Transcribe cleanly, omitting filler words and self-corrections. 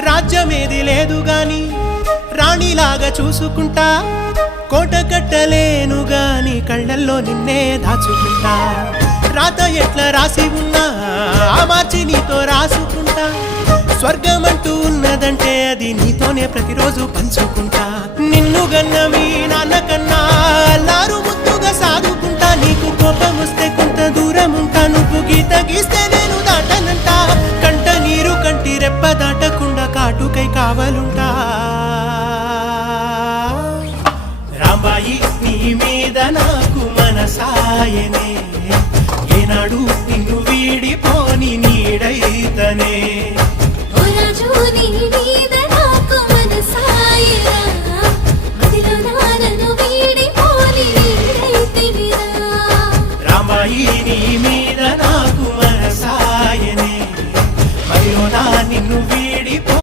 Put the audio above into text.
రాజ్యమేది లేదు గాని రాణిలాగా చూసుకుంటా, కోట కట్టలేను గాని కళ్ళల్లో నిన్నే దాచుకుంటా. రాత ఎట్లా రాసి ఉన్నా ఆ మార్చి నీతో రాసుకుంటా. స్వర్గమంటూ ఉన్నదంటే అది నీతోనే ప్రతిరోజు పంచుకుంటా. నిన్ను గన్న మీ నాన్న కన్నా అల్లారు ముద్దుగా సాదుకుంటా. నీకు కోపం వస్తే కొంత దూరం ఉంటా, నువ్వు గీత గీస్తే నేను దాటనంట. కంట నీరు కంటి రెప్ప దాటకుండా కాటుకై కావలుంటా. రాంబాయి నీ మీద నాకు మనసాయనే, ఏనాడు నిన్ను వీడిపోని నీడైతనే. ఓ రాజు నీ